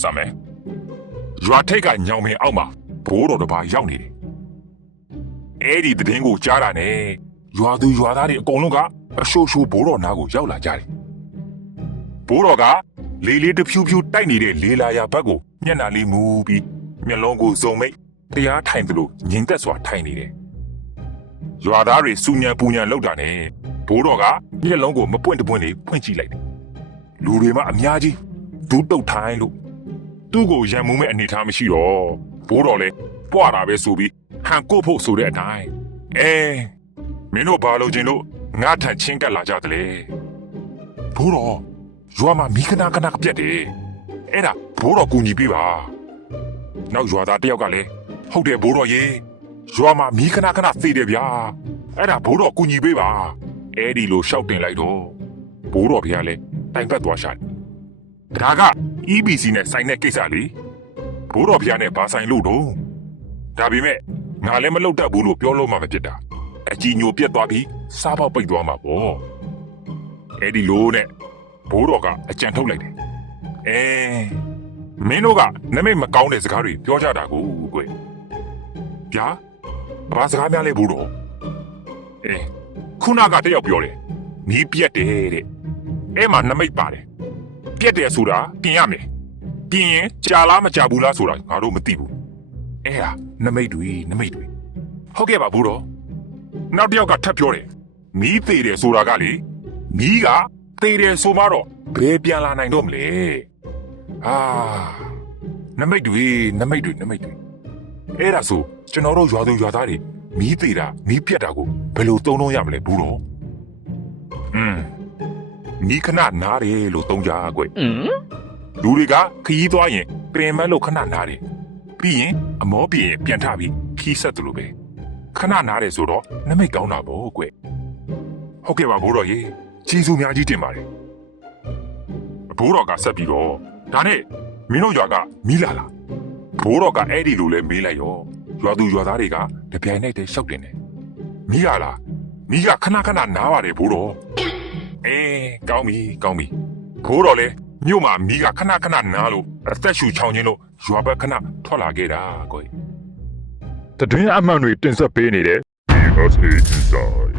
စမယ်ရွာထိတ်ကညောင်မင်းအောက်မှာဘိုးတော်တစ်ပါးရောက်နေတယ်အဲ့ဒီတည်င်းကိုကြားတာနဲ့ရွာသူရွာသားတွေအကုန်လုံးကအရှိုးရှိုးဘိုးတော်နားကိုရောက်လာကြတယ်ဘိုးတော်ကလေးလေးတစ်ဖြူဖြူတိုက်နေတဲ့လေလာယာဘက်ကိုမျက်နှာလေးမူပြီးမျက်လုံးကိုစုံမိတ်တရားထိုင်သလိုငြိမ်သက်စွာထိုင်နေတယ်ရွာသားတွေစူညံပူညံလောက်တာနဲ့ဘိုးတော်ကမျက်လုံးကိုမပွင့်တပွင့်လေးဖွင့်ကြည့်လိုက်တယ်လူတွေမှအများကြီးဒူးတုတ်ထိုင်လို့ သူ့ကိုရံမှုမဲ့အနေထားမရှိတော့ဘိုးတော်လဲပွားတာပဲဆိုပြီးဟန်ကိုဖို့ဆိုတဲ့အတိုင်းအဲမင်းတို့ဘာလို့ချင်းလို့ငါထန်ချင်းကပ်လာကြတယ်လေဘိုးတော်ရွာမှာမိခနာခနာပြက်တယ်အဲ့ဒါဘိုးတော်ကူညီပေးပါနောက်ရွာသားတယောက်ကလည်းဟုတ်တယ်ဘိုးတော်ရေရွာမှာမိခနာခနာသေတယ်ဗျာအဲ့ဒါဘိုးတော်ကူညီပေးပါအဲ့ဒီလိုရှောက်တင်လိုက်တော့ဘိုးတော်ဖေကလည်းတိုင်ပတ်သွားရှာတယ်ဒါက EBC နဲ့ဆိုင်တဲ့ကိစ္စလေဘိုးတော်ဖျားနဲ့ဘာဆိုင်လို့တော့ဒါပေမဲ့ငါလည်းမလုပ်တတ်ဘူးလို့ပြောလို့မှမဖြစ်တာအကြီးညိုပြက်သွားပြီးစားပေါက်ပိတ်သွားမှာပေါ့အဲ့ဒီလိုနဲ့ဘိုးတော်ကအကြံထုတ်လိုက်တယ်အဲမင်းတို့ကနမိတ်မကောင်းတဲ့စကားတွေပြောကြတာကိုကွဗျာဘာစကားများလဲဘိုးတော်အဲခုနကတယောက်ပြောတယ်နီးပြက်တယ်တဲ့အဲ့မှာနမိတ်ပါတယ် ပြက်တယ်ဆိုတာပြင်ရမယ်ပြင်ရင်ကြာလားမကြာဘူးလားဆိုတာငါတို့မသိဘူးအဲ့ဟာနမိတ်တွေနမိတ်တွေဟုတ်ကဲ့ပါဘူးတော့နောက်တစ်ယောက်ကထပ်ပြောတယ်မီးသေးတယ်ဆိုတာကလေမီးကသေးတယ်ဆိုမှတော့ဘယ်ပြန်လာနိုင်တော့မလဲအာနမိတ်တွေနမိတ်တွေနမိတ်တွေအဲ့ဒါဆိုကျွန်တော်တို့ရွာသူရွာသားတွေမီးသေးတာမီးပြက်တာကိုဘယ်လိုသုံးလို့ရမလဲဘူးတော့อืม နီးခဏနားတယ်လို့သုံးကြကွလူတွေကခရီးသွားရင်ပင်မလို့ခဏနားတယ်ပြီးရင်အမောပြေရင်ပြန်ထပြီးခီးဆက်တယ်လို့ပဲခဏနားတယ်ဆိုတော့နမိတ်ကောင်းတာပေါ့ကွဟုတ်ကဲ့ပါဘိုးတော်ရေကျေးဇူးများကြီးတင်ပါတယ်ဘိုးတော်ကဆက်ပြီးတော့ဒါနဲ့မင်းတို့ရွာကမီးလာလားဘိုးတော်ကအဲ့ဒီလိုလဲမေးလိုက်ရောရွာသူရွာသားတွေကတပြိုင်နက်တည်းရှောက်တင်တယ်မီးလာလားမီးကခဏခဏနားပါတယ်ဘိုးတော် အေးကောင်းပြီကောင်းပြီဘိုးတော်လဲမြို့မှာမိကခဏခဏနားလို့အသက်ရှူချောင်းချင်းလို့ရွာဘက်ခဏထွက်လာခဲ့တာကိုတတွင်းအမှန်တွေတင်ဆက်ပေးနေတဲ့ USA Inside